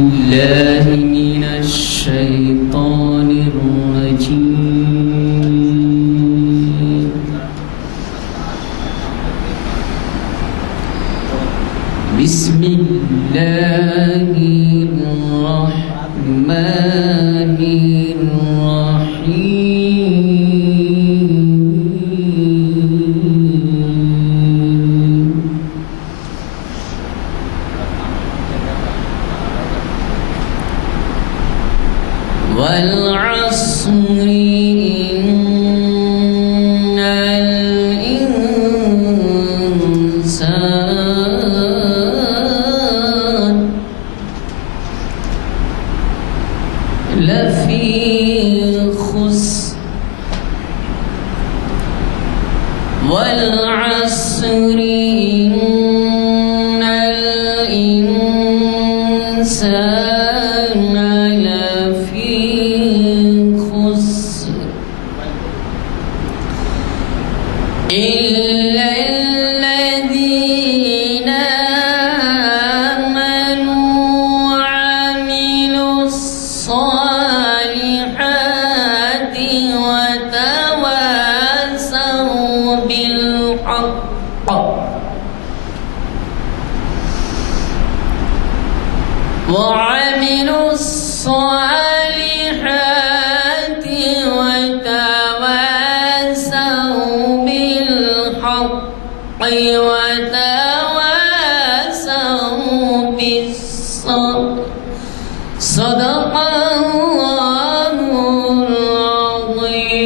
بالله من الشيطان الرجيم. بسم الله الرحمن الرحيم. والعصر إن الإنسان لفي خسر. والعصر إن الإنسان لفي خسر إلا الذين آمنوا وعملوا الصالحات وتواصوا بالحق وعملوا الصالحات وتواصوا بالحق وتواصوا بالصبر. صدق الله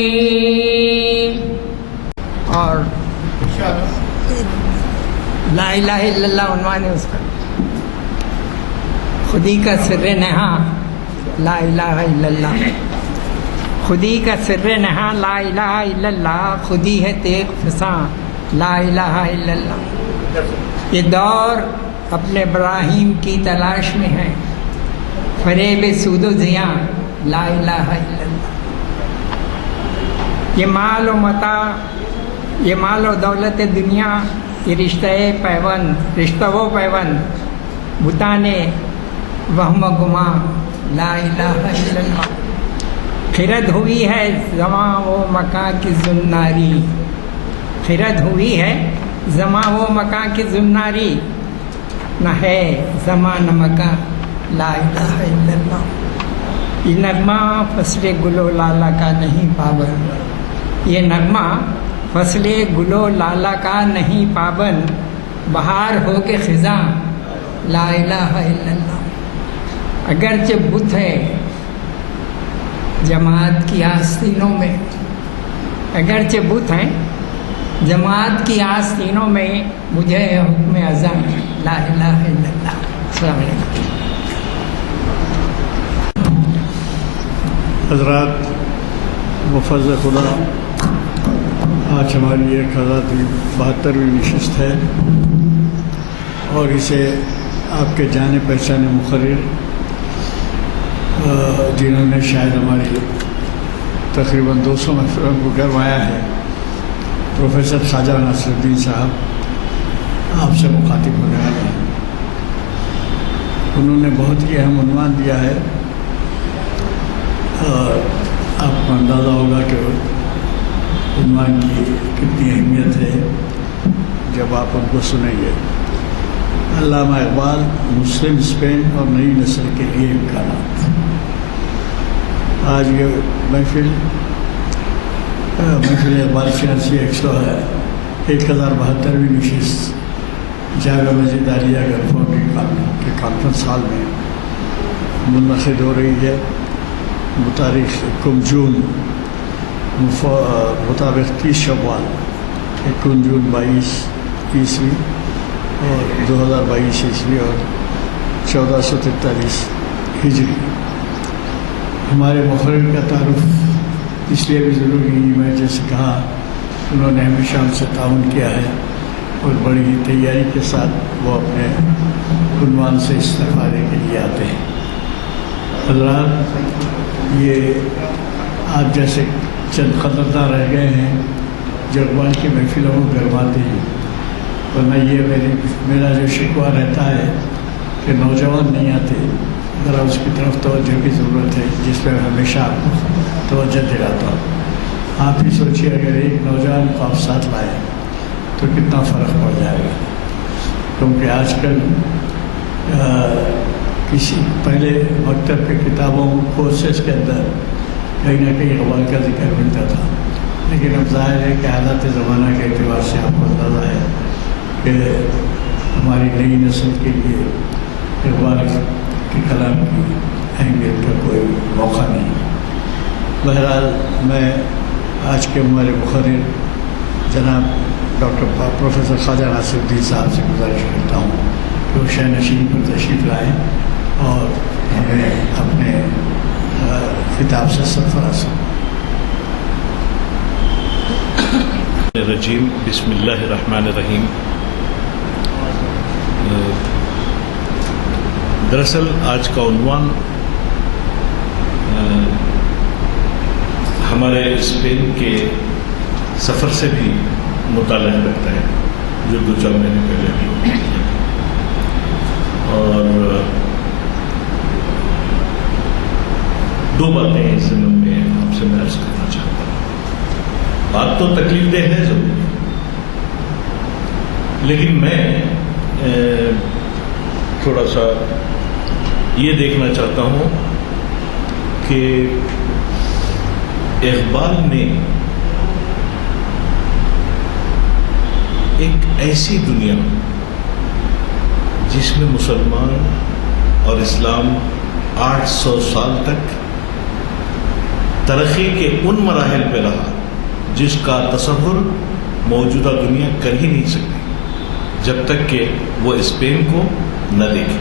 العظيم. اور لا الہ الا اللہ عنوان ہے اس کا. خودی کا سر نہا لا الہ الا اللہ. خودی کا سر نہا لا الہ الا اللہ. خودی ہے تیغ فساں لا الہ الا اللہ. یہ دور اپنے ابراہیم کی تلاش میں ہے. فریب سود و زیاں لا الہ الا اللہ. یہ مال و متاع، یہ مال و دولت دنیا، یہ رشتہ پیوند، رشتہ و پیوند بتانے وہم و گماں لا الہ الا اللہ. خرد ہوئی ہے زماں و مکاں کی زناری. خرد ہوئی ہے زماں و مکاں کی زناری. نہ ہے زماں نہ مکاں لا الہ الا اللہ. یہ نغمہ فصل گل و لالا کا نہیں پابند. یہ نغمہ فصل گل و لالا کا نہیں پابند. بہار ہو کے خزاں لا الہ الا اللہ. اگرچہ بت ہے جماعت کی آستینوں میں، اگرچہ بت ہیں جماعت کی آستینوں میں، مجھے ہے حکم اذان لا الہ الا اللہ. السلام علیکم. حضرات بفضل خدا آج ہماری 1072ویں نشست ہے، اور اسے آپ کے جانے پہچانے مقرر جنہوں نے شاید ہماری تقریباً 200 محفلوں کو کروایا ہے، پروفیسر خواجہ ناصر الدین صاحب آپ سے مخاطب ہونے والے ہیں. انہوں نے بہت ہی اہم عنوان دیا ہے. آپ کو اندازہ ہوگا کہ عنوان کی کتنی اہمیت ہے جب آپ ان کو سنیں گے. علامہ اقبال، مسلم اسپین اور نئی نسل کے لیے امکانات. آج یہ محفل اقبال شناسی 1072ویں نشست جامعہ مسجد عالیہ گڑھ فاؤنڈری کے کانفرنس ہال میں منعقد ہو رہی ہے. بتاریخ 1 جون مطابق 30 شوال 1 جون 22 عیسوی اور 2022 عیسوی اور 1443 ہجری. ہمارے مقرر کا تعارف اس لیے بھی ضروری ہے، میں جیسے کہا انہوں نے ہمیشہ ہم سے تعاون کیا ہے اور بڑی ہی تیاری کے ساتھ وہ اپنے عنوان سے استفادے کے لیے آتے ہیں. حضرات، یہ آپ جیسے چند قدردان رہ گئے ہیں جو اقبال کی محفلوں کو گرماتے ہیں، ورنہ یہ میرا جو شکوہ رہتا ہے کہ نوجوان نہیں آتے ذرا اس کی طرف توجہ کی ضرورت ہے، جس پہ ہمیشہ توجہ دلاتا ہوں۔ آپ ہی سوچیے اگر ایک نوجوان کو آپ ساتھ لائیں تو کتنا فرق پڑ جائے گا، کیونکہ آج کل کسی پہلے مکتب کے کتابوں کورسز کے اندر کہیں نہ کہیں اقبال کا ذکر ملتا تھا، لیکن اب ظاہر ہے کہ حالات زمانہ کے اعتبار سے آپ کو اندازہ ہے کہ ہماری نئی نسل کے لیے اقبال کے کلام کی اہمیت کا کوئی موقع نہیں۔ بہرحال میں آج کے ہمارے مقرر جناب ڈاکٹر پروفیسر خواجہ ناصر الدین صاحب سے گزارش کرتا ہوں کہ وہ شہ نشین پر تشریف لائیں اور ہمیں اپنے خطاب سے سرفراز ہوں۔ الرجیم بسم اللہ الرحمن الرحیم۔ دراصل آج کا عنوان ہمارے اسپین کے سفر سے بھی متعلق رکھتا ہے جو 2-4 مہینے پہلے بھی، اور 2 باتیں اس ضمن میں آپ سے میں عرض کرنا چاہتا ہوں۔ بات تو تکلیف دہ ہے ضرور، لیکن میں تھوڑا سا یہ دیکھنا چاہتا ہوں کہ اقبال نے ایک ایسی دنیا جس میں مسلمان اور اسلام 800 سال تک ترقی کے ان مراحل پہ رہا جس کا تصور موجودہ دنیا کر ہی نہیں سکتی جب تک کہ وہ اسپین کو نہ دیکھے۔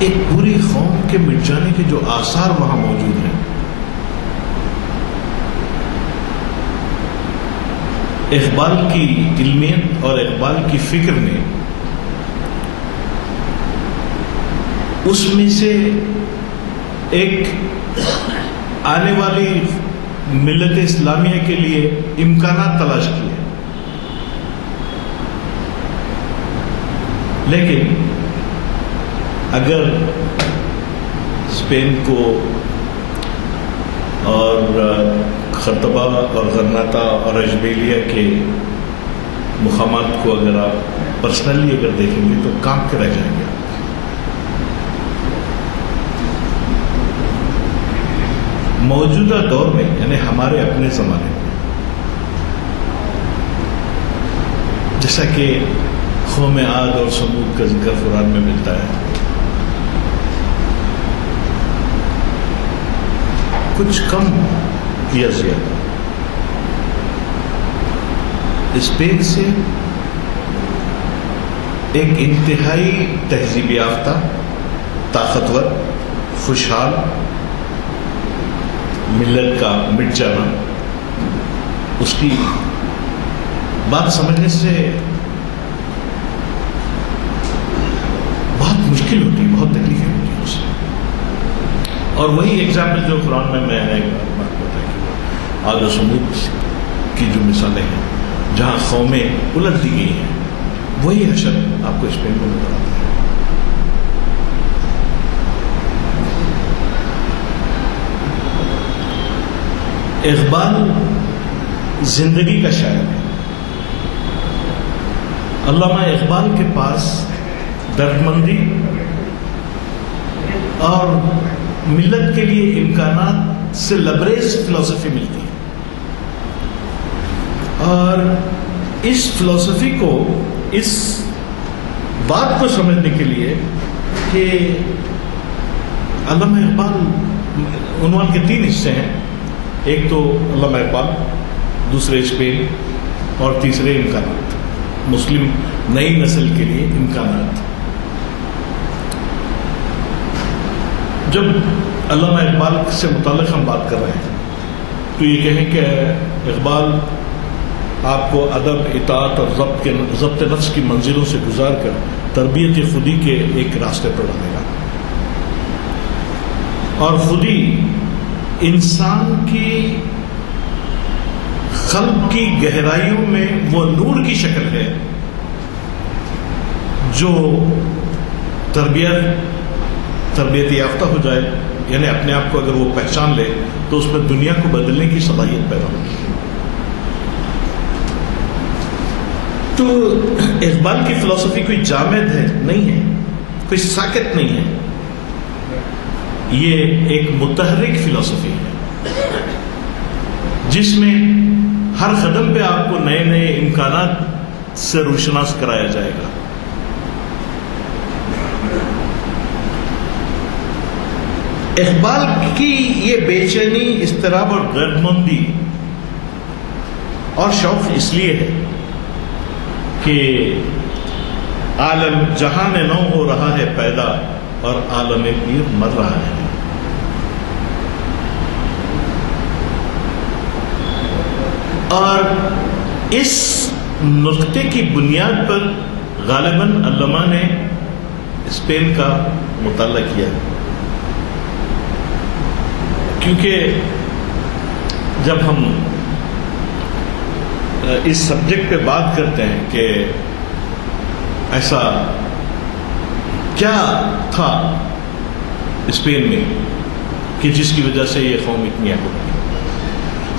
ایک پوری قوم کے مٹ جانے کے جو آثار وہاں موجود ہیں، اقبال کی علمیت اور اقبال کی فکر نے اس میں سے ایک آنے والی ملت اسلامیہ کے لیے امکانات تلاش کیے، لیکن اگر اسپین کو اور خرطبہ اور غرناطہ اور اشبیلیہ کے مقامات کو اگر آپ پرسنلی اگر دیکھیں گے تو کانپ کے رہ جائیں گے۔ موجودہ دور میں یعنی ہمارے اپنے زمانے میں جیسا کہ قوم عاد اور سمود کا ذکر قرآن میں ملتا ہے، کچھ کم یا زیادہ اسپین سے ایک انتہائی تہذیب یافتہ، طاقتور، خوشحال ملت کا مٹ جانا، اس کی بات سمجھنے سے بہت مشکل ہوتی ہے، بہت تکلیفیں ہوتی ہیں اس سے۔ اور وہی ایگزامپل جو قرآن میں نے ایک بات بتائی، عاد و سمود کی جو مثالیں ہیں جہاں قومیں الٹ دی گئی ہیں، وہی حشر آپ کو اسپین میں نظر آتا ہے۔ اقبال زندگی کا شاعر ہے۔ علامہ اقبال کے پاس دردمندی اور ملت کے لیے امکانات سے لبریز فلسفی ملتی ہے، اور اس فلسفی کو، اس بات کو سمجھنے کے لیے کہ علامہ اقبال عنوان کے 3 حصے ہیں، ایک تو علامہ اقبال، دوسرے اسپین، اور تیسرے امکانات، مسلم نئی نسل کے لیے امکانات۔ جب علامہ اقبال سے متعلق ہم بات کر رہے ہیں تو یہ کہیں کہ اقبال آپ کو ادب، اطاعت اور ضبط نفس کی منزلوں سے گزار کر تربیت خودی کے ایک راستے پر ڈالے گا، اور خودی انسان کی قلب کی گہرائیوں میں وہ نور کی شکل ہے جو تربیت یافتہ ہو جائے، یعنی اپنے آپ کو اگر وہ پہچان لے تو اس میں دنیا کو بدلنے کی صلاحیت پیدا ہوگی۔ تو اقبال کی فلسفی کوئی جامد ہے نہیں ہے، کوئی ساکت نہیں ہے، یہ ایک متحرک فلسفی ہے جس میں ہر قدم پہ آپ کو نئے نئے امکانات سے روشناس کرایا جائے گا۔ اقبال کی یہ بے چینی، اضطراب اور دردمندی اور شوق اس لیے ہے کہ عالم جہان نو ہو رہا ہے پیدا اور عالم پیر مر رہا ہے۔ اور اس نقطے کی بنیاد پر غالباً علامہ نے اسپین کا مطالعہ کیا، کیونکہ جب ہم اس سبجیکٹ پہ بات کرتے ہیں کہ ایسا کیا تھا اسپین میں کہ جس کی وجہ سے یہ قوم اتنی آگے بڑھی،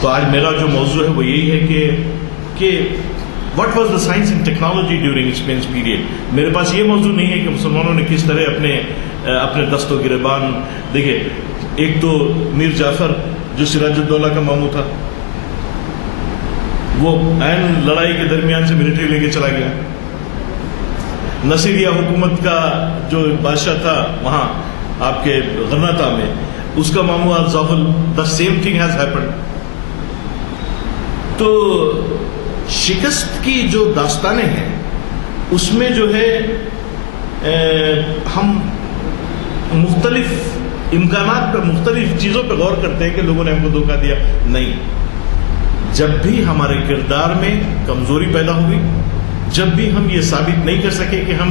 تو آج میرا جو موضوع ہے وہ یہی ہے کہ what was the science and technology during expense period. میرے پاس یہ موضوع نہیں ہے کہ مسلمانوں نے کس طرح اپنے دست و گریبان، دیکھیں ایک تو میر جعفر جو سراج الدولہ کا ماموں تھا، وہ عین لڑائی کے درمیان سے ملٹری لے کے چلا گیا۔ نصیریہ حکومت کا جو بادشاہ تھا وہاں آپ کے غرناطہ میں، اس کا ماموں زغل، the same thing has happened. تو شکست کی جو داستانیں ہیں اس میں جو ہے ہم مختلف امکانات پر، مختلف چیزوں پہ غور کرتے ہیں کہ لوگوں نے ہم کو دھوکہ دیا، نہیں۔ جب بھی ہمارے کردار میں کمزوری پیدا ہوئی، جب بھی ہم یہ ثابت نہیں کر سکے کہ ہم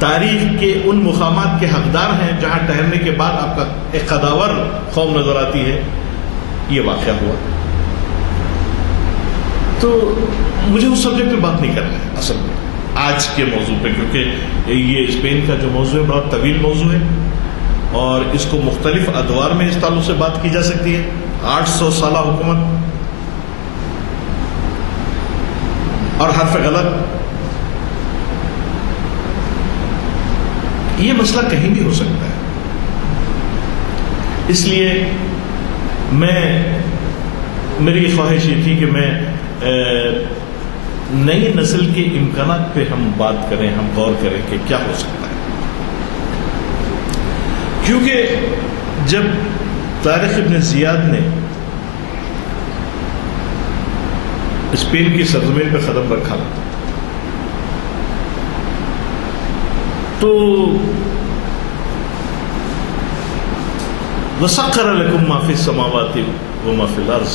تاریخ کے ان مقامات کے حقدار ہیں جہاں ٹھہرنے کے بعد آپ کا ایک قداور قوم نظر آتی ہے، یہ واقعہ ہوا۔ تو مجھے اس سبجیکٹ پہ بات نہیں کرنا ہے اصل میں آج کے موضوع پہ، کیونکہ یہ اسپین کا جو موضوع ہے بڑا طویل موضوع ہے اور اس کو مختلف ادوار میں اس تعلق سے بات کی جا سکتی ہے۔ 800 سالہ حکومت اور حرف غلط، یہ مسئلہ کہیں بھی ہو سکتا ہے۔ اس لیے میری خواہش یہ تھی کہ میں نئی نسل کے امکانات پہ ہم بات کریں، ہم غور کریں کہ کیا ہو سکتا ہے، کیونکہ جب طارق ابن زیاد نے اسپین کی سرزمین پہ قدم رکھا تو وَسَخَّرَ لَكُم مَّا فِي السَّمَاوَاتِ وَمَا فِي الْأَرْضِ،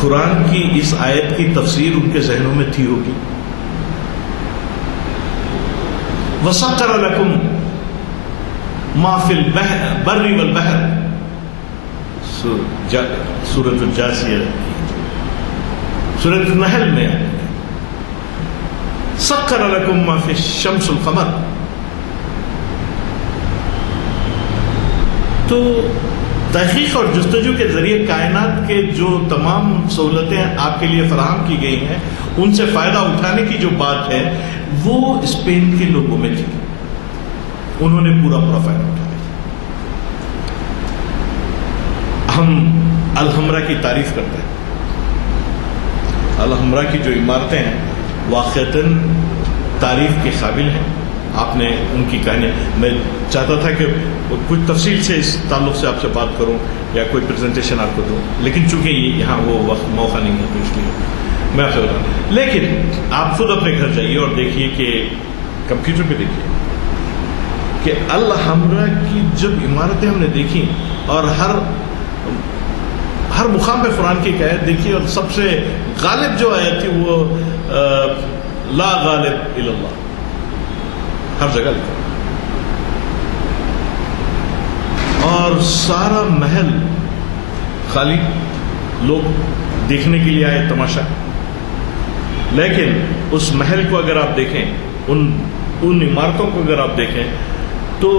قرآن کی اس آیت کی تفسیر ان کے ذہنوں میں تھی ہوگی۔ وَسَخَّرَ لَكُم مَّا فِي الْبَرِّ وَالْبَحْرِ، سورۃ الجاثیہ سورۃ النحل میں سخر لکم ما فی الشمس والقمر۔ تو تحقیق اور جستجو کے ذریعے کائنات کے جو تمام سہولتیں آپ کے لیے فراہم کی گئی ہیں ان سے فائدہ اٹھانے کی جو بات ہے وہ اسپین کے لوگوں میں تھی، انہوں نے پورا فائدہ اٹھایا۔ ہم الحمرہ کی تعریف کرتے ہیں، الحمرہ کی جو عمارتیں ہیں واقعتاً تعریف کے قابل ہیں۔ آپ نے ان کی کہانی، میں چاہتا تھا کہ کچھ تفصیل سے اس تعلق سے آپ سے بات کروں یا کوئی پریزنٹیشن آپ کو دوں، لیکن چونکہ یہاں وہ وقت موقع نہیں ہے تو اس لیے میں آپ سے بتاؤں۔ لیکن آپ خود اپنے گھر جائیے اور دیکھیے کہ کمپیوٹر پہ دیکھیے کہ الحمرہ کی جب عمارتیں ہم نے دیکھی اور ہر مقام پہ قرآن کی ایک آیت دیکھی اور سب سے غالب جو آیت تھی وہ لا غالب الا اللہ، ہر جگہ لکھا اور سارا محل خالی، لوگ دیکھنے کے لیے آئے تماشا۔ لیکن اس محل کو اگر آپ دیکھیں، ان عمارتوں کو اگر آپ دیکھیں تو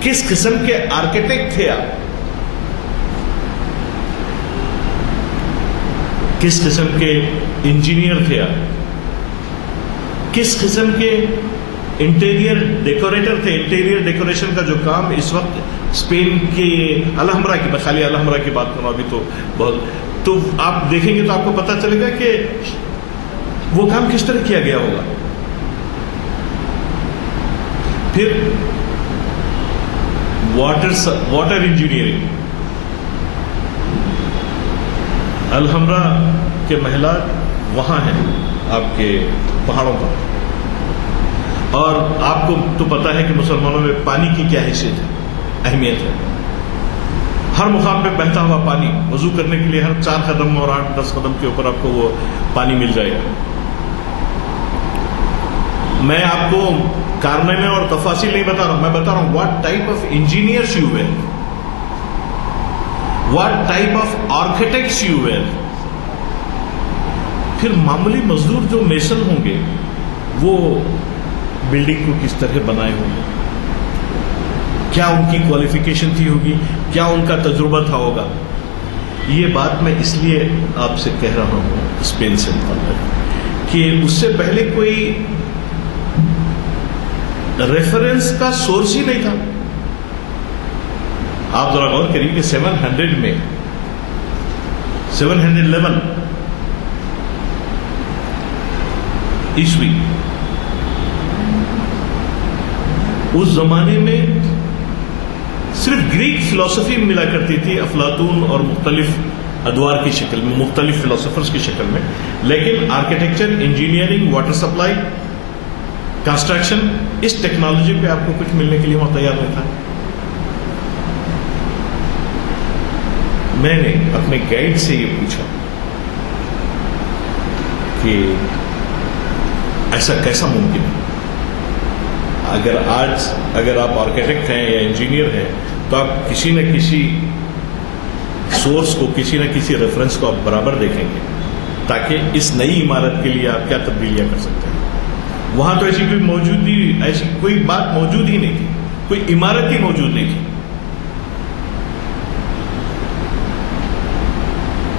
کس قسم کے آرکیٹیکٹ تھے آپ، کس قسم کے انجینئر تھے آپ، کس قسم کے انٹیریئر ڈیکوریٹر تھے. انٹیریئر ڈیکوریشن کا جو کام اس وقت اسپین کے الحمرا کی، میں خالی الحمرا کی بات کروں ابھی تو بہت، تو آپ دیکھیں گے تو آپ کو پتہ چلے گا کہ وہ کام کس طرح کیا گیا ہوگا. پھر واٹر انجینئرنگ، الحمرا کے محلات وہاں ہیں آپ کے پہاڑوں پر، اور آپ کو تو پتا ہے کہ مسلمانوں میں پانی کی کیا حیثیت ہے، اہمیت ہے. ہر مقام پہ بہتا ہوا پانی، وضو کرنے کے لیے ہر 4 قدم اور 8-10 قدم کے اوپر آپ کو وہ پانی مل جائے گا. میں آپ کو کارنامے اور تفاصیل نہیں بتا رہا ہوں، میں بتا رہا ہوں what type of engineers you where, what type of architects you where. پھر معمولی مزدور جو میسن ہوں گے وہ بلڈنگ کو کس طرح بنائے ہوں گے، کیا ان کی کوالیفیکیشن تھی ہوگی، کیا ان کا تجربہ تھا ہوگا. یہ بات میں اس لیے آپ سے کہہ رہا ہوں اسپین سے متعلق کہ اس سے پہلے کوئی ریفرنس کا سورس ہی نہیں تھا. آپ ذرا غور کریے کہ 700 میں 711 عیسوی، اس زمانے میں صرف گریک فلسفی ملا کرتی تھی، افلاطون اور مختلف ادوار کی شکل میں، مختلف فلسفرز کی شکل میں، لیکن architecture, engineering, water supply, construction, اس ٹیکنالوجی پہ آپ کو کچھ ملنے کے لیے وہاں تیار نہیں تھا. میں نے اپنے گائیڈ سے یہ پوچھا کہ ایسا کیسا ممکن ہے. اگر آپ آرکیٹیکٹ ہیں یا انجینئر ہیں تو آپ کسی نہ کسی سورس کو، کسی نہ کسی ریفرنس کو آپ برابر دیکھیں گے تاکہ اس نئی عمارت کے لیے آپ کیا تبدیلیاں کر سکتے ہیں. وہاں تو ایسی کوئی بات موجود ہی نہیں تھی، کوئی عمارت ہی موجود نہیں تھی،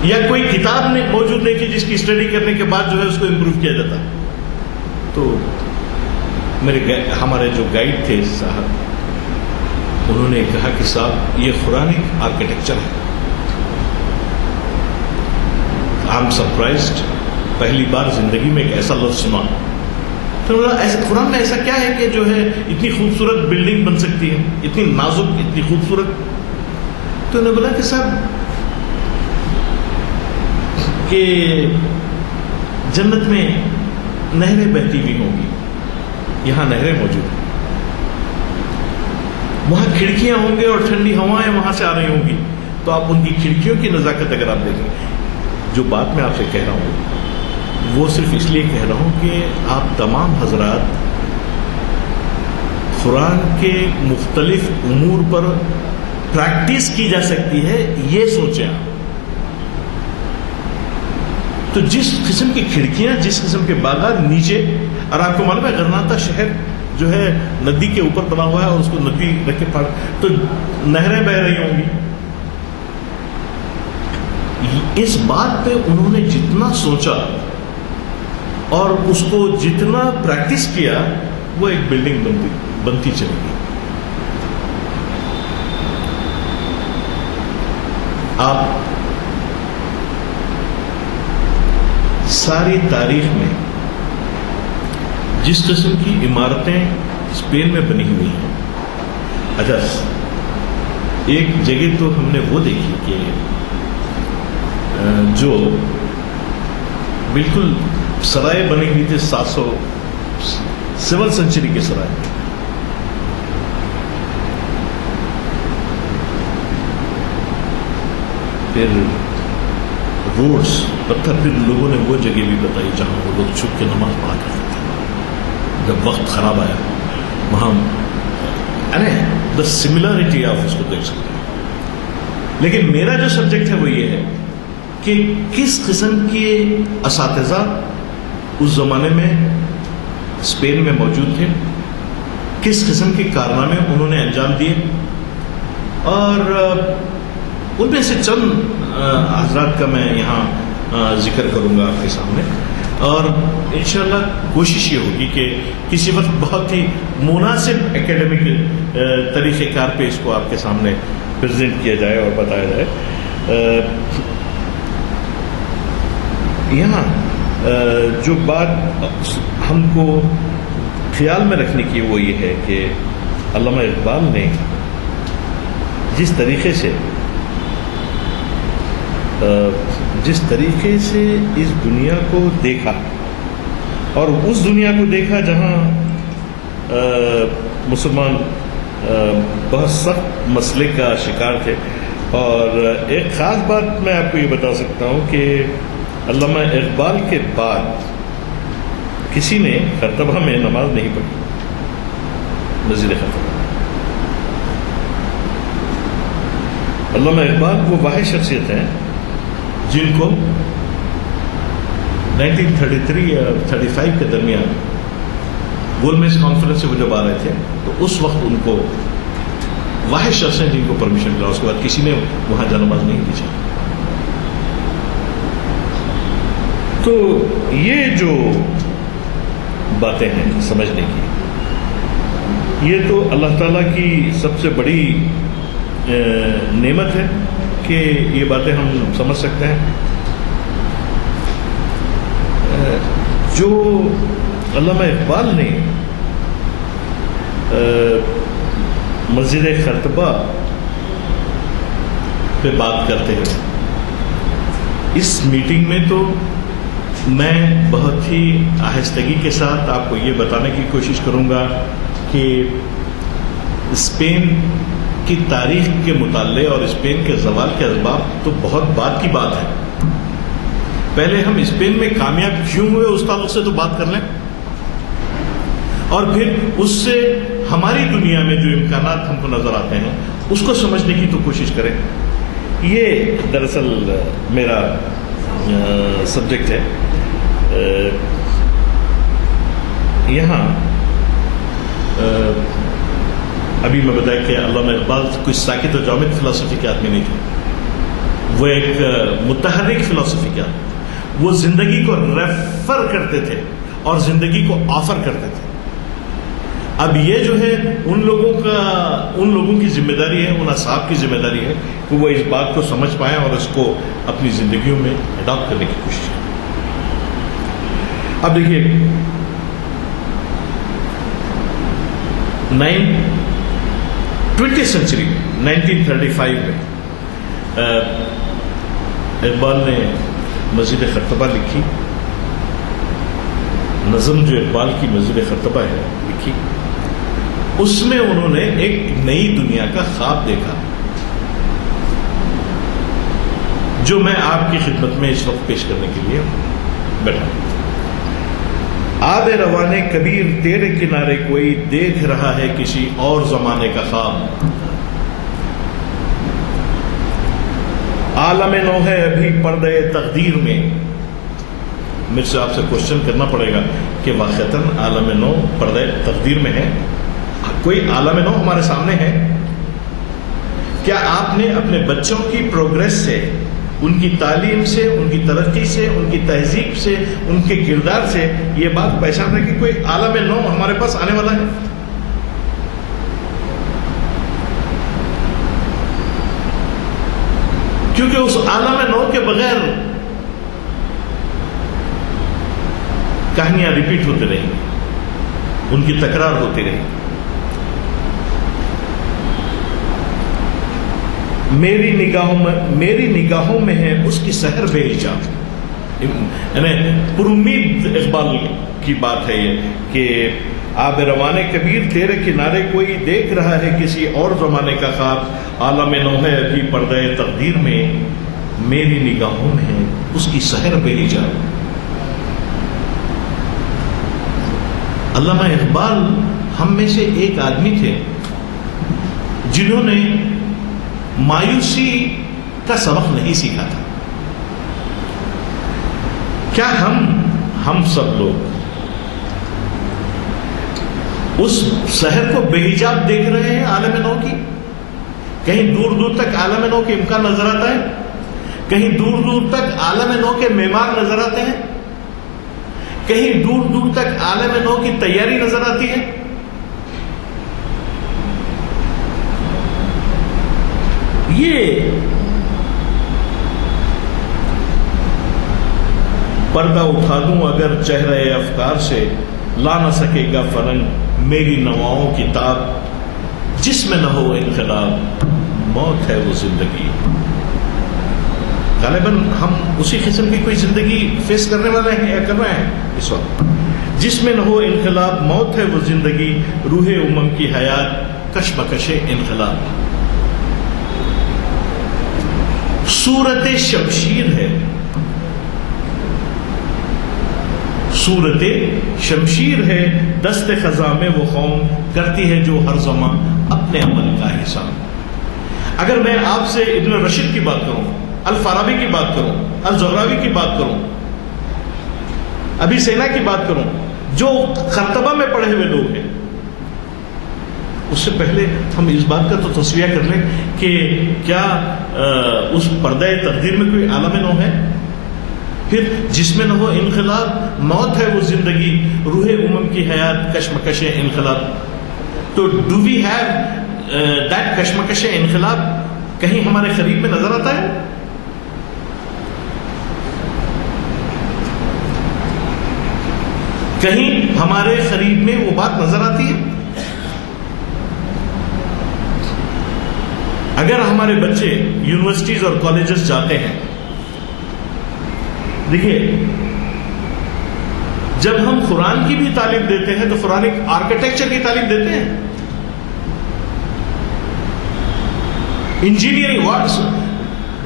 یا کوئی کتاب موجود نہیں تھی جس کی اسٹڈی کرنے کے بعد جو ہے اس کو امپروو کیا جاتا. تو ہمارے جو گائیڈ تھے صاحب، انہوں نے کہا کہ صاحب یہ قرآنک آرکیٹیکچر ہے. آئی ایم سرپرائزڈ، پہلی بار زندگی میں ایک ایسا لفظ سنا. تو قرآن میں ایسا کیا ہے کہ جو ہے اتنی خوبصورت بلڈنگ بن سکتی ہے، اتنی نازک، اتنی خوبصورت. تو انہوں نے بولا کہ صاحب کہ جنت میں نہریں بہتی ہوئی ہوں گی، یہاں نہریں موجود ہیں، وہاں کھڑکیاں ہوں گے اور ٹھنڈی ہوائیں وہاں سے آ رہی ہوں گی. تو آپ ان کی کھڑکیوں کی نزاکت اگر آپ دیکھیں، جو بات میں آپ سے کہہ رہا ہوں وہ صرف اس لیے کہہ رہا ہوں کہ آپ تمام حضرات قرآن کے مختلف امور پر پریکٹس کی جا سکتی ہے یہ سوچیں آپ. تو جس قسم کی کھڑکیاں، جس قسم کے باغات نیچے، اور آپ کو معلوم ہے غرناطہ شہر جو ہے ندی کے اوپر بنا ہوا ہے اور اس کو ندی رکھ کے پاڑ، تو نہریں بہ رہی ہوں گی. اس بات پہ انہوں نے جتنا سوچا اور اس کو جتنا پریکٹس کیا، وہ ایک بلڈنگ بنتی چلی گئی. آپ ساری تاریخ میں جس قسم کی عمارتیں اسپین میں بنی ہوئی ہیں، اچھا ایک جگہ تو ہم نے وہ دیکھی کہ جو بالکل سرائے بنی ہوئی تھی 700 7 سنچری کے سرائے، پھر روڈز پتھر. پھر لوگوں نے وہ جگہ بھی بتائی جہاں وہ لوگ چھپ کے نماز پڑھا کرتے تھے جب وقت خراب آیا. وہاں دا سملرٹی آپ اس کو دیکھ سکتے ہیں. لیکن میرا جو سبجیکٹ ہے وہ یہ ہے کہ کس قسم کے اساتذہ اس زمانے میں اسپین میں موجود تھے، کس قسم کے کارنامے انہوں نے انجام دیے، اور ان میں سے چند حضرات کا میں یہاں ذکر کروں گا آپ کے سامنے، اور انشاءاللہ کوشش یہ ہوگی کہ کسی وقت بہت ہی مناسب اکیڈمک طریقہ کار پہ اس کو آپ کے سامنے پریزنٹ کیا جائے اور بتایا جائے۔ یہاں جو بات ہم کو خیال میں رکھنے کی وہ یہ ہے کہ علامہ اقبال نے جس طریقے سے اس دنیا کو دیکھا، اور اس دنیا کو دیکھا جہاں مسلمان بہت سخت مسئلے کا شکار تھے، اور ایک خاص بات میں آپ کو یہ بتا سکتا ہوں کہ علامہ اقبال کے بعد کسی نے خرطبہ میں نماز نہیں پڑھی، مسجد خرطبہ۔ علامہ اقبال وہ واحد شخصیت ہیں جن کو 1933 یا 35 کے درمیان گولمیز کانفرنس سے وہ جب آ رہے تھے تو اس وقت ان کو واحد شخص ہیں جن کو پرمیشن ملا، اس کے بعد کسی نے وہاں جانماز نہیں دی چاہیے۔ تو یہ جو باتیں ہیں سمجھنے کی، یہ تو اللہ تعالیٰ کی سب سے بڑی نعمت ہے کہ یہ باتیں ہم سمجھ سکتے ہیں۔ جو علامہ اقبال نے مسجد خرطبہ پہ بات کرتے ہیں، اس میٹنگ میں تو میں بہت ہی آہستگی کے ساتھ آپ کو یہ بتانے کی کوشش کروں گا کہ اسپین کی تاریخ کے مطالعے اور اسپین کے زوال کے اسباب تو بہت بعد کی بات ہے۔ پہلے ہم اسپین میں کامیاب کیوں ہوئے اس تعلق سے تو بات کر لیں، اور پھر اس سے ہماری دنیا میں جو امکانات ہم کو نظر آتے ہیں اس کو سمجھنے کی تو کوشش کریں۔ یہ دراصل میرا سبجیکٹ ہے۔ یہاں ابھی میں بتایا کہ علامہ اقبال کوئی ساکت و جامد فلسفی کے آدمی نہیں تھے، وہ ایک متحرک فلسفی کے آدمی، وہ زندگی کو ریفر کرتے تھے اور زندگی کو آفر کرتے تھے۔ اب یہ جو ہے ان لوگوں کی ذمہ داری ہے، ان اصحاب کی ذمہ داری ہے کہ وہ اس بات کو سمجھ پائیں اور اس کو اپنی زندگیوں میں اڈاپٹ کرنے کی کوشش کریں۔ اب دیکھیے 20th سینچری 1935 میں اقبال نے مسجد خرطبہ لکھی، نظم جو اقبال کی مسجد خرطبہ ہے لکھی، اس میں انہوں نے ایک نئی دنیا کا خواب دیکھا جو میں آپ کی خدمت میں اس وقت پیش کرنے کے لیے بیٹھا ہوں۔ آب روانے کبیر تیرے کنارے کوئی دیکھ رہا ہے کسی اور زمانے کا خواب، عالم نو ہے ابھی پردے تقدیر میں۔ مجھ سے آپ سے کوشچن کرنا پڑے گا کہ واقعتاً عالم نو پردے تقدیر میں ہے؟ کوئی عالم نو ہمارے سامنے ہے؟ کیا آپ نے اپنے بچوں کی پروگریس سے، ان کی تعلیم سے، ان کی ترقی سے، ان کی تہذیب سے، ان کے کردار سے یہ بات پہچان ہے کہ کوئی عالم نو ہمارے پاس آنے والا ہے؟ کیونکہ اس عالم نو کے بغیر کہانیاں ریپیٹ ہوتی رہیں، ان کی تکرار ہوتی رہی۔ میری نگاہوں میں ہے اس کی سحر بے حجاب، یعنی پر امید اقبال کی بات ہے یہ کہ آب روانے کبیر تیرے کنارے کوئی دیکھ رہا ہے کسی اور زمانے کا خواب، عالم نو ہے ابھی پردہ تقدیر میں، میری نگاہوں میں ہے اس کی سحر بے حجاب۔ علامہ اقبال ہم میں سے ایک آدمی تھے جنہوں نے مایوسی کا سبق نہیں سیکھا تھا۔ کیا ہم سب لوگ اس شہر کو بے حجاب دیکھ رہے ہیں عالم نو کی. کہیں دور دور تک عالم نو کے امکان نظر آتا ہے, کہیں دور دور تک عالم نو کے معمار نظر آتے ہیں, کہیں دور دور تک عالم نو کی تیاری نظر آتی ہے. یہ پردہ اٹھا دوں اگر چہرہ افکار سے, لا نہ سکے گا فرنگ میری نواؤں کی تاب. جس میں نہ ہو انقلاب موت ہے وہ زندگی. غالباً ہم اسی قسم کی کوئی زندگی فیس کرنے والے ہیں یا کر رہے ہیں اس وقت. جس میں نہ ہو انقلاب موت ہے وہ زندگی, روح امم کی حیات کشمکش انقلاب. صورت شمشیر ہے, صورت شمشیر ہے, دست خزاں میں وہ قوم کرتی ہے جو ہر زمان اپنے عمل کا حساب. اگر میں آپ سے ابن رشد کی بات کروں, الفارابی کی بات کروں, الزہراوی کی بات کروں, ابی سینا کی بات کروں, جو خرطبہ میں پڑھے ہوئے لوگ ہیں, اس سے پہلے ہم اس بات کا تو تصویہ کر لیں کہ کیا اس پردہ تقدیر میں کوئی عالم نو ہے؟ پھر جس میں نہ ہو انقلاب موت ہے وہ زندگی, روح امم کی حیات کشمکش انقلاب. تو ڈو وی ہیو دیٹ کشمکش انقلاب کہیں ہمارے قریب میں نظر آتا ہے؟ کہیں ہمارے قریب میں وہ بات نظر آتی ہے؟ اگر ہمارے بچے یونیورسٹیز اور کالجز جاتے ہیں, دیکھیے جب ہم قرآن کی بھی تعلیم دیتے ہیں تو قرآنک آرکیٹیکچر کی تعلیم دیتے ہیں, انجینئرنگ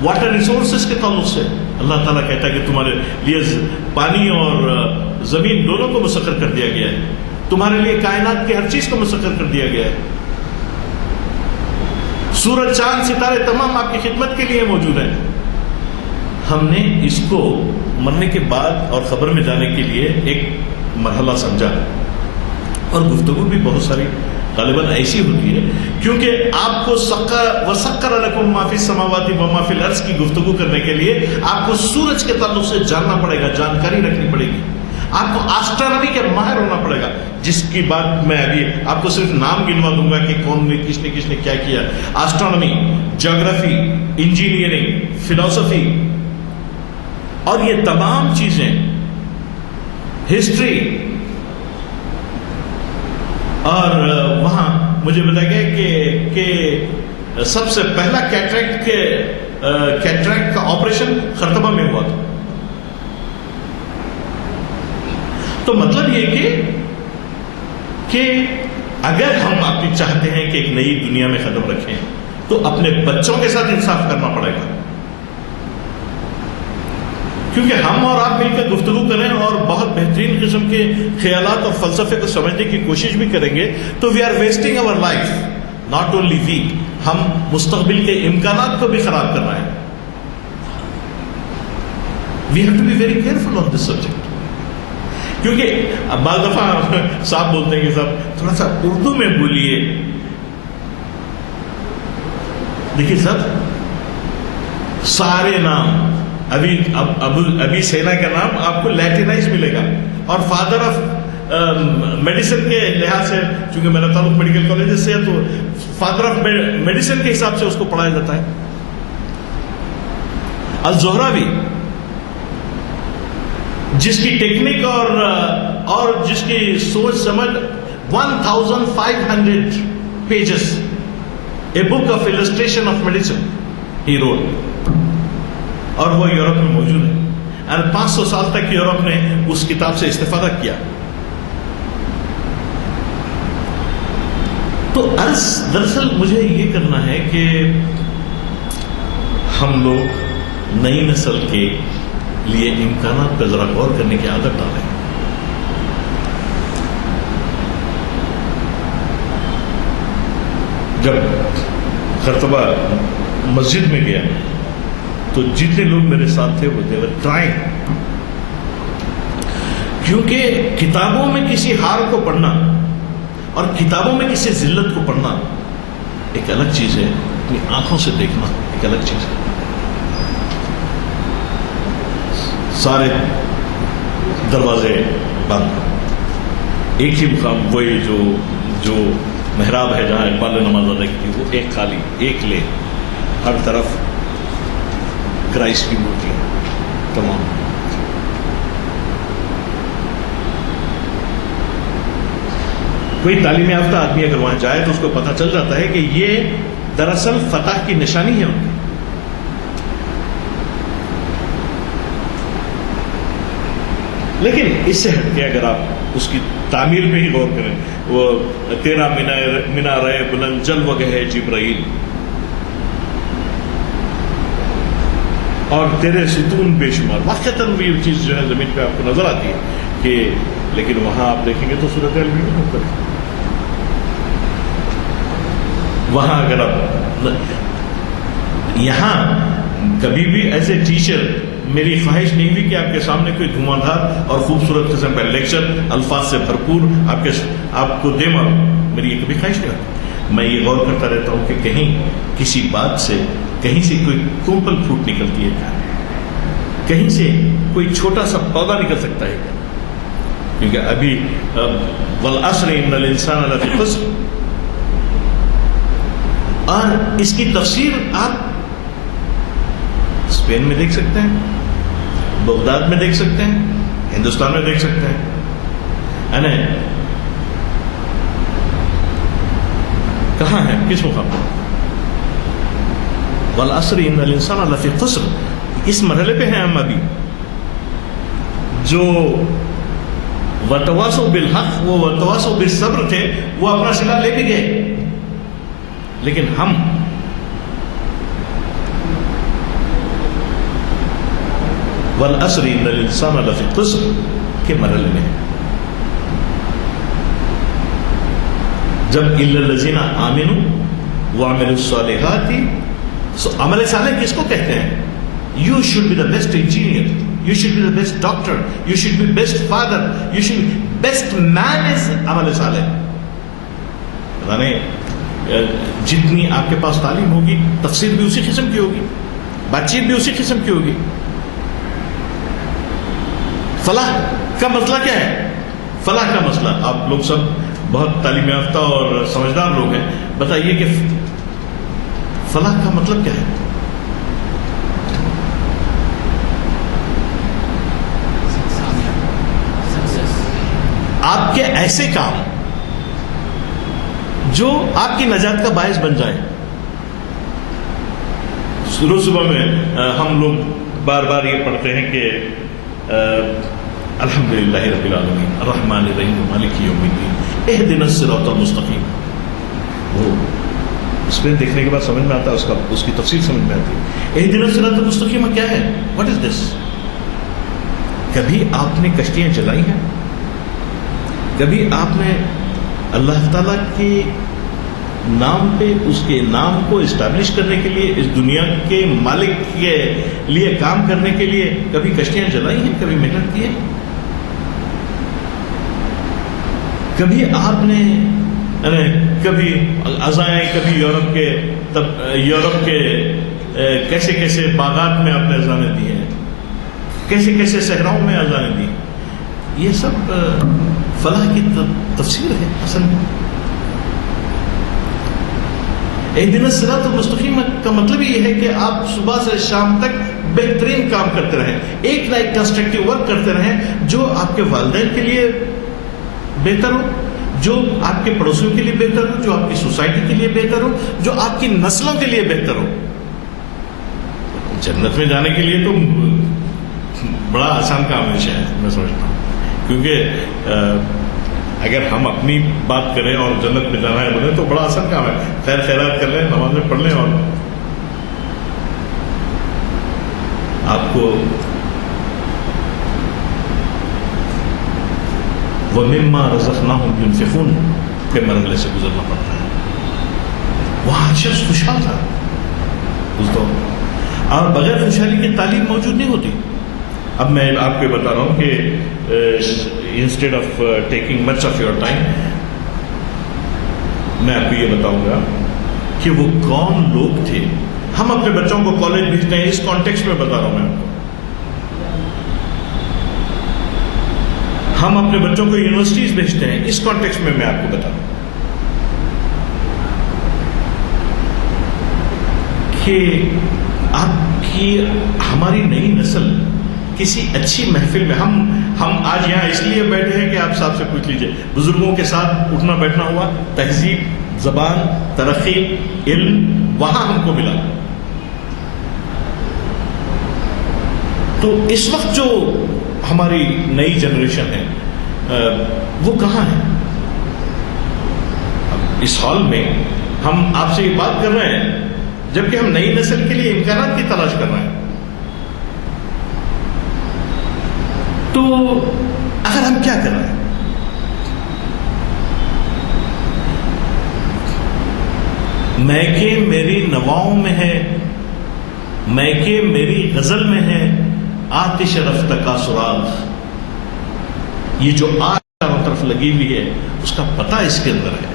واٹر ریسورسز کے تعلق سے. اللہ تعالیٰ کہتا ہے کہ تمہارے لیے پانی اور زمین دونوں کو مسخر کر دیا گیا ہے, تمہارے لیے کائنات کی ہر چیز کو مسخر کر دیا گیا ہے, سورج چاند ستارے تمام آپ کی خدمت کے لیے موجود ہیں. ہم نے اس کو مرنے کے بعد اور قبر میں جانے کے لیے ایک مرحلہ سمجھا, اور گفتگو بھی بہت ساری غالباً ایسی ہوتی ہے کیونکہ آپ کو وَسَخَّرَ لَكُم مَّا فِي السَّمَاوَاتِ وَمَّا فِي الْأَرْضِ کی گفتگو کرنے کے لیے آپ کو سورج کے تعلق سے جاننا پڑے گا, جانکاری رکھنی پڑے گی, آپ کو آسٹرونومی کے ماہر ہونا پڑے گا, جس کی بات میں ابھی آپ کو صرف نام گنوا دوں گا کہ کون نے کس نے کیا کیا. آسٹرونومی, جیوگرافی, انجینئرنگ, فلسفی, اور یہ تمام چیزیں, ہسٹری. اور وہاں مجھے بتایا گیا کہ سب سے پہلا کیٹریکٹ کا آپریشن خرطبہ میں ہوا تھا. تو مطلب یہ کہ اگر ہم آپ چاہتے ہیں کہ ایک نئی دنیا میں قدم رکھیں تو اپنے بچوں کے ساتھ انصاف کرنا پڑے گا, کیونکہ ہم اور آپ مل کر گفتگو کریں اور بہت بہترین قسم کے خیالات اور فلسفے کو سمجھنے کی کوشش بھی کریں گے تو we are wasting our life. Not only we, ہم مستقبل کے امکانات کو بھی خراب کر رہے ہیں. We have to be very careful on this subject. کیونکہ بعض دفعہ صاحب بولتے ہیں کہ صاحب تھوڑا سا اردو میں بولیے. دیکھیے صاحب سارے نام ابھی سینا کا نام آپ کو لیٹینائز ملے گا, اور فادر آف میڈیسن کے لحاظ سے, چونکہ میرا تعلق میڈیکل کالج سے ہے تو فادر آف میڈیسن کے حساب سے اس کو پڑھایا جاتا ہے. الزہراوی, جس کی ٹیکنیک اور جس کی سوچ سمجھ 1500 pages, a book of illustration of medicine he wrote, اور وہ یورپ میں موجود ہے, اور 500 سال تک یورپ نے اس کتاب سے استفادہ کیا. تو عرض دراصل مجھے یہ کرنا ہے کہ ہم لوگ نئی نسل کے لیے امکانات پہ ذرا غور کرنے کی عادت ڈالیں. جب خرطبہ مسجد میں گیا تو جتنے لوگ میرے ساتھ تھے وہ they were trying. کیونکہ کتابوں میں کسی حال کو پڑھنا اور کتابوں میں کسی ذلت کو پڑھنا ایک الگ چیز ہے، اپنی آنکھوں سے دیکھنا ایک الگ چیز ہے. سارے دروازے بند، ایک ہی مقام، وہی جو محراب ہے جہاں اقبال نے نماز ادا کی تھی، وہ ایک خالی، ایک لے، ہر طرف کرائسٹ کی مورتی تمام. کوئی تعلیم یافتہ آدمی اگر وہاں جائے تو اس کو پتہ چل جاتا ہے کہ یہ دراصل فتح کی نشانی ہے ان کی. لیکن اس سے ہٹ کے اگر آپ اس کی تعمیر پہ ہی غور کریں، وہ تیرا مینارے بلند جلوہ ہے جبرائیل، اور تیرے ستون بے شمار، واقعتاً وہ یہ چیز جو ہے زمین پہ آپ کو نظر آتی ہے کہ، لیکن وہاں آپ دیکھیں گے تو صورتحال بھی نہیں ہوتا. وہاں اگر آپ یہاں کبھی بھی ایز اے ٹیچر میری خواہش نہیں ہوئی کہ آپ کے سامنے کوئی دھواں دھار اور خوبصورت قسم کا لیکچر الفاظ سے بھرپور آپ کو دے ماروں، میری یہ کبھی خواہش نہیں ہوتی. میں یہ غور کرتا رہتا ہوں کہ کہیں کسی بات سے کہیں سے کوئی کومپل پھوٹ نکلتی ہے کیا، کہیں سے کوئی چھوٹا سا پودا نکل سکتا ہے کیا. کیونکہ ابھی والعصر ان الانسان لفی خسر، اور اس کی تفسیر آپ اسپین میں دیکھ سکتے ہیں، بغداد میں دیکھ سکتے ہیں، ہندوستان میں دیکھ سکتے ہیں. کہاں ہے، کس مقام پر؟ والعصر ان الانسان لفی خسر. اس مرحلے پہ ہیں ہم ابھی، جو وتواصوا بالحق وہ وتواصوا بالصبر تھے، وہ اپنا صلہ لے بھی گئے، لیکن ہم والعصر ان الانسان لفی خسر کے مرحلے میں. جب الا الذین آمنوا وعملوا الصالحات، عمل صالح کس کو کہتے ہیں؟ You should be the best engineer, you should be the best doctor, you should be best father, you should be best man is عمل صالح. پتہ نہیں جتنی آپ کے پاس تعلیم ہوگی، تفسیر بھی اسی قسم کی ہوگی، بات چیت بھی اسی قسم کی ہوگی. فلاح کا مسئلہ کیا ہے؟ فلاح کا مسئلہ، آپ لوگ سب بہت تعلیم یافتہ اور سمجھدار لوگ ہیں، بتائیے کہ فلاح کا مطلب کیا ہے؟ آپ کے ایسے کام جو آپ کی نجات کا باعث بن جائیں. روز صبح میں ہم لوگ بار بار یہ پڑھتے ہیں کہ الحمدللہ رب العالمین الرحمن الرحیم مالک یوم الدین اہدنا الصراط المستقیم. وہ اس پہ دیکھنے کے بعد سمجھ میں آتا ہے، اس کی تفصیل سمجھ میں آتی ہے. اہدنا الصراط المستقیم کیا ہے؟ واٹ از دس؟ کبھی آپ نے کشتیاں چلائی ہیں؟ کبھی آپ نے اللہ تعالیٰ کے نام پہ اس کے نام کو اسٹیبلش کرنے کے لیے، اس دنیا کے مالک کے لیے کام کرنے کے لیے کبھی کشتیاں چلائی ہیں؟ کبھی محنت کی ہے؟ کبھی آپ نے کبھی اذائیں، کبھی یورپ کے کیسے کیسے باغات میں آپ نے اذانیں دی ہیں، کیسے کیسے صحراؤں میں اذانیں دی. یہ سب فلاح کی تفسیر ہے اصل میں. اہدنا الصراط المستقیم کا مطلب یہ ہے کہ آپ صبح سے شام تک بہترین کام کرتے رہیں، ایک نہ ایک کنسٹرکٹیو ورک کرتے رہیں جو آپ کے والدین کے لیے بہتر ہو، جو آپ کے پڑوسیوں کے لیے بہتر ہو، جو آپ کی سوسائٹی کے لیے بہتر ہو، جو آپ کی نسلوں کے لیے بہتر ہو. جنت میں جانے کے لیے تو بڑا آسان کام ہے شاید، میں سمجھتا ہوں، کیونکہ اگر ہم اپنی بات کریں اور جنت میں جانا ہے بولے تو بڑا آسان کام ہے. خیر خیرات کر لیں، نمازیں پڑھ لیں، اور آپ کو وَمِمَّا رَزَقْنَاهُمْ يُنْفِقُونَ کے مرحلے سے گزرنا پڑتا ہے. وہاں شخص خوشحال تھا اس دور، اور بغیر خوشحالی کی تعلیم موجود نہیں ہوتی. اب میں آپ کو بتا رہا ہوں کہ instead of taking much of your time میں آپ کو یہ بتاؤں گا کہ وہ کون لوگ تھے. ہم اپنے بچوں کو کالج بھیجتے ہیں, اس کانٹیکسٹ میں بتا رہا ہوں میں آپ کو. ہم اپنے بچوں کو یونیورسٹیز بھیجتے ہیں, اس کانٹیکسٹ میں آپ کو بتا رہا ہوں کہ آپ کی ہماری نئی نسل کسی اچھی محفل میں, ہم آج یہاں اس لیے بیٹھے ہیں کہ آپ صاحب سے پوچھ لیجئے, بزرگوں کے ساتھ اٹھنا بیٹھنا ہوا, تہذیب, زبان, ترقی, علم وہاں ہم کو ملا. تو اس وقت جو ہماری نئی جنریشن ہے وہ کہاں ہے؟ اب اس ہال میں ہم آپ سے یہ بات کر رہے ہیں جبکہ ہم نئی نسل کے لیے امکانات کی تلاش کر رہے ہیں. تو اگر ہم کیا کر رہے ہیں؟ میکے میری نواؤں میں ہے, میکے میری غزل میں ہے, آتش رفت کا سراغ. یہ جو آگ چاروں طرف لگی ہوئی ہے اس کا پتہ اس کے اندر ہے.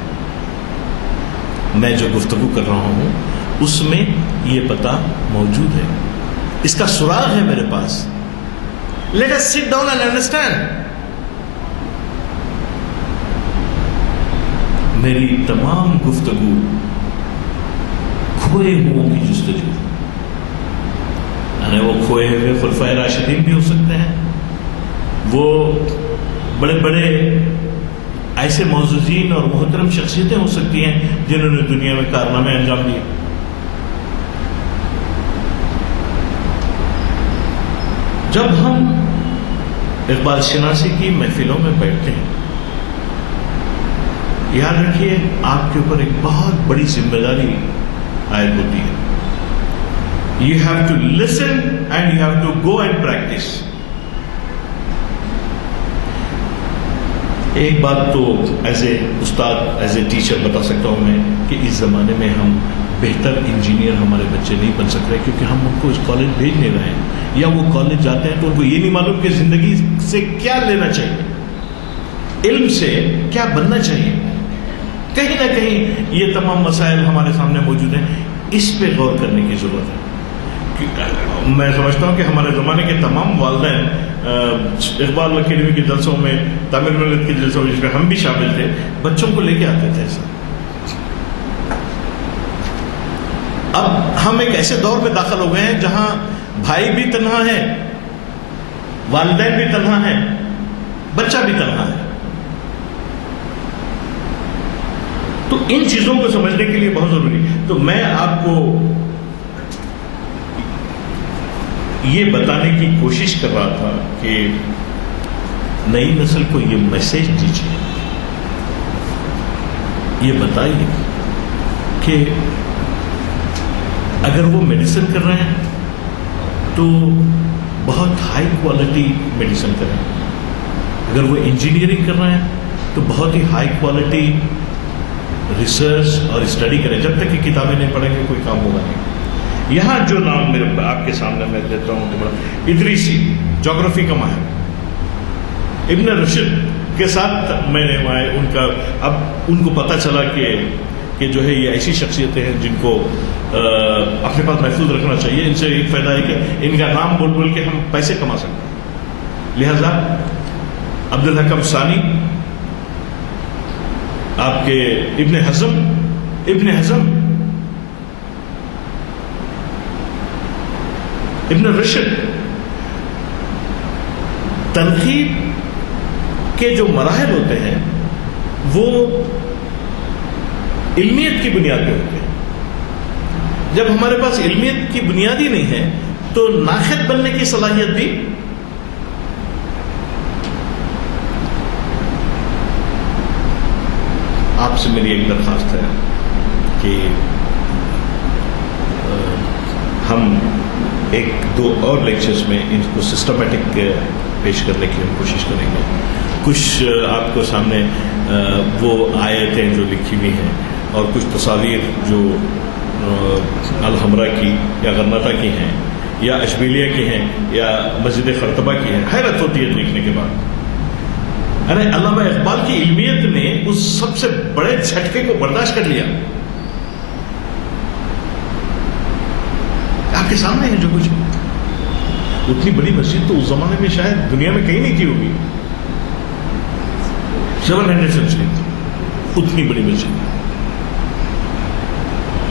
میں جو گفتگو کر رہا ہوں اس میں یہ پتہ موجود ہے, اس کا سراغ ہے میرے پاس. Let us sit down and understand. میری تمام گفتگو کھوئے ہوں کی جستجو, یعنی وہ کھوئے ہوئے خلفائے راشدین بھی ہو سکتے ہیں, وہ بڑے بڑے ایسے معززین اور محترم شخصیتیں ہو سکتی ہیں جنہوں نے دنیا میں کارنامے انجام دیے. جب ہم اقبال شناسی کی محفلوں میں بیٹھتے ہیں, یاد رکھیے آپ کے اوپر ایک بہت بڑی ذمہ داری عائد ہوتی ہے. You have to listen and you have to go and practice. ایک بات تو ایز اے استاد, ایز اے ٹیچر بتا سکتا ہوں میں کہ اس زمانے میں ہم بہتر انجینئر ہمارے بچے نہیں بن سک رہے کیونکہ ہم ان کو اس کالج بھیج نہیں رہے ہیں, یا وہ کالج جاتے ہیں تو ان کو یہ نہیں معلوم کہ زندگی سے کیا لینا چاہیے, علم سے کیا بننا چاہیے. کہیں نہ کہیں یہ تمام مسائل ہمارے سامنے موجود ہیں, اس پہ غور کرنے کی ضرورت ہے. میں سمجھتا ہوں کہ ہمارے زمانے کے تمام والدین اقبال اکیڈمی کے جلسوں میں, تامل ملت کے جلسوں میں جس میں ہم بھی شامل تھے, بچوں کو لے کے آتے تھے. ایسا اب ہم ایک ایسے دور میں داخل ہو گئے ہیں جہاں بھائی بھی تنہا ہے, والدین بھی تنہا ہے, بچہ بھی تنہا ہے. تو ان چیزوں کو سمجھنے کے لیے بہت ضروری. تو میں آپ کو یہ بتانے کی کوشش کر رہا تھا کہ نئی نسل کو یہ میسج دیجیے, یہ بتائیے کہ اگر وہ میڈیسن کر رہے ہیں تو بہت ہائی کوالٹی میڈیسن کریں, اگر وہ انجینئرنگ کر رہے ہیں تو بہت ہی ہائی کوالٹی ریسرچ اور اسٹڈی کریں. جب تک کہ کتابیں نہیں پڑھیں گے کوئی کام ہوگا نہیں. یہاں جو نام میرے آپ کے سامنے میں دیتا ہوں, ادریسی جغرافی کا ماہر, ابن رشد کے ساتھ میں نے ان کا, اب ان کو پتہ چلا کہ جو ہے یہ ایسی شخصیتیں ہیں جن کو اپنے پاس محفوظ رکھنا چاہیے. ان سے ایک فائدہ ہے کہ ان کا نام بول بول کے ہم پیسے کما سکتے ہیں. لہذا عبدالحکم ثانی, آپ کے ابن حزم, ابن رشد, تنقید کے جو مراحل ہوتے ہیں وہ علمیت کی بنیاد پہ ہوتے ہیں. جب ہمارے پاس علمیت کی بنیاد ہی نہیں ہے تو ناقد بننے کی صلاحیت بھی آپ سے میری ایک درخواست ہے کہ ہم ایک دو اور لیکچرز میں ان کو سسٹمیٹک پیش کرنے کی ہم کوشش کریں گے. کچھ آپ کو سامنے وہ آیتیں جو لکھی ہوئی ہیں اور کچھ تصاویر جو الحمرا کی یا غرناطہ کی ہیں, یا اشبیلیہ کی ہیں یا مسجد خرطبہ کی ہیں، حیرت ہوتی ہے دیکھنے کے بعد. ارے علامہ اقبال کی علمیت نے اس سب سے بڑے جھٹکے کو برداشت کر لیا. آپ کے سامنے ہے جو کچھ. اتنی بڑی مسجد تو اس زمانے میں شاید دنیا میں کہیں نہیں تھی ہوگی. 700 سینچری اتنی بڑی مسجد.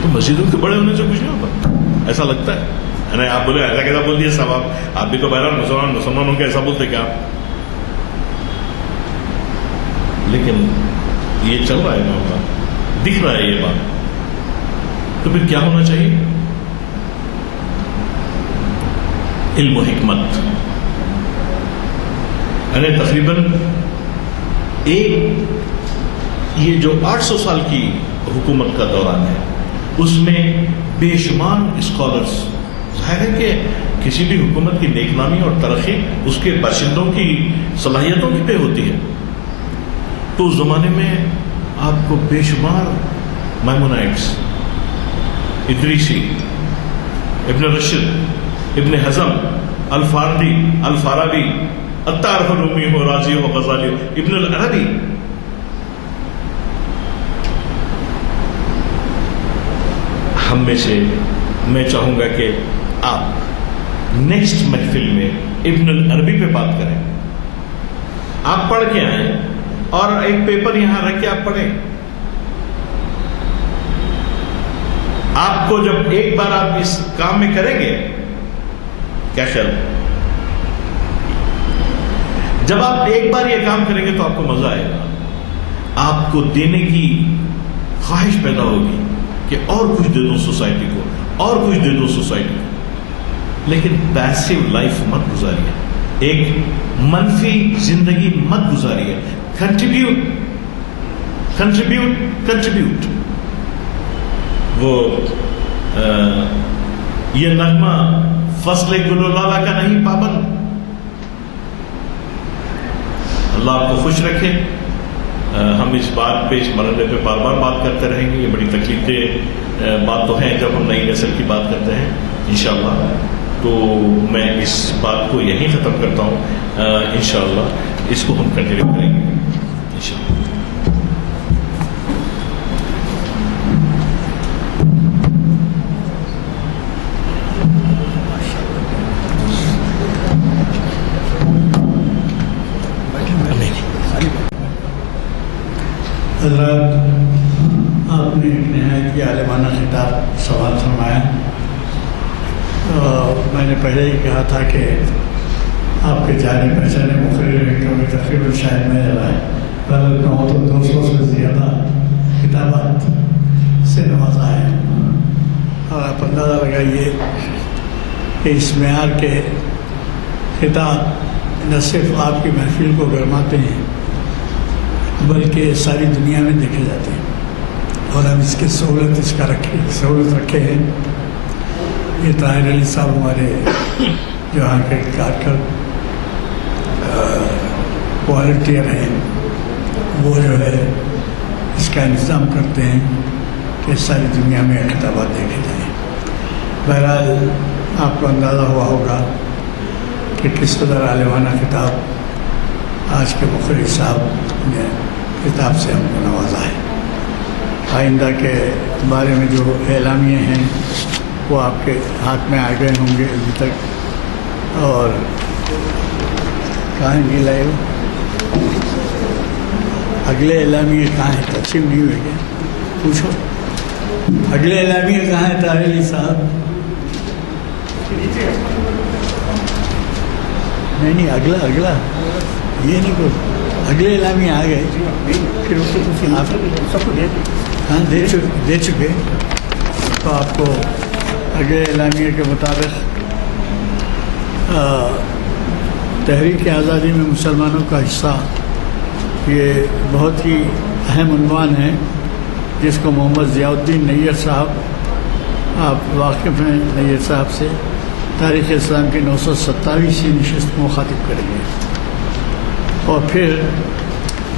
تو مسجدوں کے بڑے ہونے سے کچھ نہیں ہوتا، ایسا لگتا ہے. یعنی آپ بولے ایسا کیسا بول دیا صاحب، آپ بھی تو بہرحال مسلمانوں کے ایسا بولتے کیا؟ لیکن یہ چل رہا ہے معاملہ، دکھ رہا ہے یہ بات. تو پھر کیا ہونا چاہیے؟ علم و حکمت. یعنی تقریباً یہ جو 800 سال کی حکومت کا دوران ہے، اس میں بے شمار اسکالرس. ظاہر ہے کہ کسی بھی حکومت کی نیک نامی اور ترقی اس کے باشندوں کی صلاحیتوں کی پہ ہوتی ہے. تو اس زمانے میں آپ کو بے شمار مائمونائٹس، ادریسی، ابن رشد، ابن حزم، الفاردی، الفارابی، عطار ہو، رومی ہو، رازی ہو، غزالی ہو، ابن العربی. ہم میں سے میں چاہوں گا کہ آپ نیکسٹ محفل میں ابن العربی پہ بات کریں. آپ پڑھ کے آئیں اور ایک پیپر یہاں رکھ کے آپ پڑھیں. آپ کو جب ایک بار آپ اس کام میں کریں گے، کیا خیال ہے؟ جب آپ ایک بار یہ کام کریں گے تو آپ کو مزہ آئے گا. آپ کو دینے کی خواہش پیدا ہوگی کہ اور کچھ دے دو سوسائٹی کو، اور کچھ دے دو سوسائٹی کو. لیکن پیسو لائف مت گزاریے، ایک منفی زندگی مت گزاریے. Contribute contribute contribute. وہ یہ نغمہ فصل گل و لالہ کا نہیں پابند. اللہ آپ کو خوش رکھے. ہم اس بات پہ، اس مرحلے پہ بار بار بات کرتے رہیں گے. یہ بڑی تکلیف دہ بات تو ہے جب ہم نئی نسل کی بات کرتے ہیں انشاءاللہ. تو میں اس بات کو یہیں ختم کرتا ہوں. انشاءاللہ اس کو ہم کنٹینیو کریں گے انشاءاللہ. حضرات، آپ نے ایک نہایت ہی عالمانہ خطاب سوال فرمایا. میں نے پہلے ہی کہا تھا کہ آپ کے جانے پہچانے مقرر ہیں کیونکہ تقریباً شاید میں غلط نہ ہو تو 200 سے زیادہ کتابات سے نوازا ہے. اور آپ اندازہ لگائیے کہ اس معیار کے خطاب نہ صرف آپ کی محفل کو گرماتے ہیں بلکہ ساری دنیا میں دیکھے جاتے ہیں. اور ہم اس کی سہولت رکھے ہیں. یہ طاہر علی صاحب ہمارے جو یہاں کے کارکر والنٹیئر ہیں، وہ جو ہے اس کا انتظام کرتے ہیں کہ ساری دنیا میں خطابات دیکھے جائیں. بہرحال آپ کو اندازہ ہوا ہوگا کہ کس قدر عالمانہ خطاب آج کے مقرر صاحب نے کتاب سے ہم کو نوازا ہے. آئندہ کے بارے میں جو اعلامیے ہیں وہ آپ کے ہاتھ میں آ گئے ہوں گے ابھی تک. اور کہاں نہیں لائے ہو اگلے اعلامیے کہاں ہیں؟ تقسیم نہیں ہوئے گے، پوچھو اگلے اعلامیے کہاں ہیں طاہر علی صاحب؟ نہیں اگلا یہ نہیں بول. اگلے اعلامیے آ گئے پھر سب کو ہاں دے چکے. تو آپ کو اگلے اعلامیے کے مطابق تحریک آزادی میں مسلمانوں کا حصہ، یہ بہت ہی اہم عنوان ہے جس کو محمد ضیاء الدین نیر صاحب، آپ واقف ہیں نیر صاحب سے، تاریخ اسلام کی 927ویں نشست میں مخاطب کریں گے. اور پھر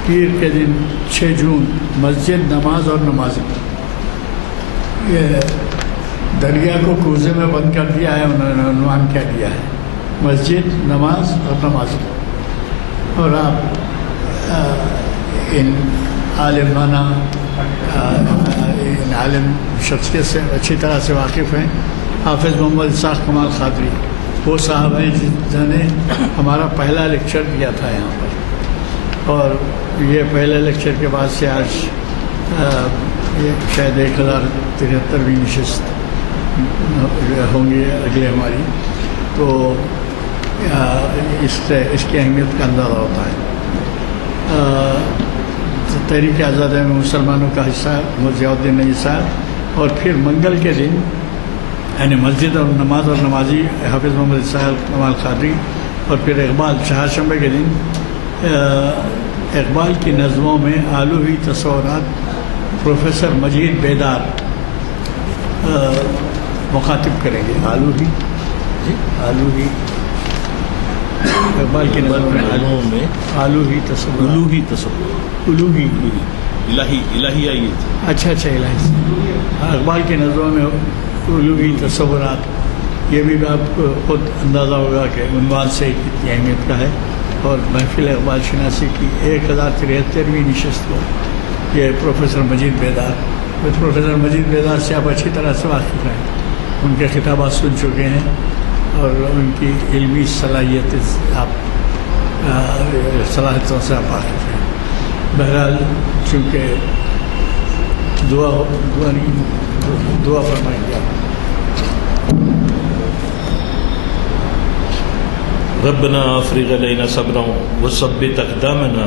پیر کے دن 6 جون مسجد، نماز اور نمازی. یہ دریا کو کوزے میں بند کر دیا ہے، انہوں نے عنوان کیا دیا ہے، مسجد، نماز اور نمازی. اور آپ ان عالمانہ ان عالم شخصیت سے اچھی طرح سے واقف ہیں. حافظ محمد اسحاق کمال قادری وہ صاحب ہیں جنہوں نے ہمارا پہلا لیکچر دیا تھا یہاں پر، اور یہ پہلے لیکچر کے بعد سے آج یہ شاید 1073ویں نشست ہوں گی اگلے ہماری. تو اس سے اس کی اہمیت کا اندازہ ہوتا ہے. تحریک آزادی میں مسلمانوں کا حصہ ضیاء الدین نجی صاحب، اور پھر منگل کے دن یعنی مسجد اور نماز اور نمازی حافظ محمد اسحاق کمال قادری، اور پھر اقبال چہارشنبے کے دن اقبال کی نظموں میں آلوہی تصورات پروفیسر مجید بیدار مخاطب کریں گے. آلوہی اقبال کی نظموں میں آلوہی تصور الہی آئی. اچھا الہی. اقبال کی نظموں میں الوہی تصورات، یہ بھی آپ کو خود اندازہ ہوگا کہ عنوان سے کتنی اہمیت کا ہے. اور محفل اقبال شناسی کی 1073ویں نشست کو یہ پروفیسر مجید بیدار سے آپ اچھی طرح سے واقف ہیں، ان کے خطابات سن چکے ہیں اور ان کی علمی صلاحیتوں سے آپ واقف ہیں. بہرحال چونکہ دعا فرمائیں گے. ربنا افرغ علينا صبرا وثبت اقدامنا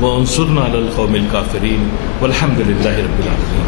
وانصرنا على القوم الكافرين والحمد لله رب العالمين.